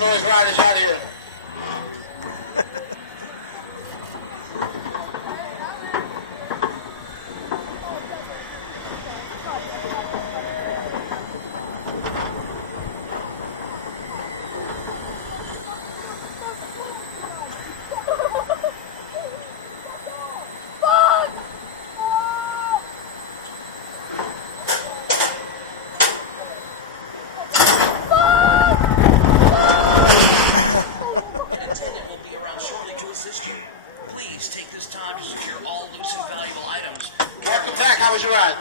noise riders out here. Welcome back. How was your ride?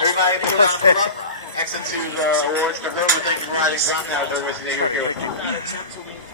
Everybody put a thumbs up. Excellent to the awards. Thank you for riding. Drop now. Everybody here with you.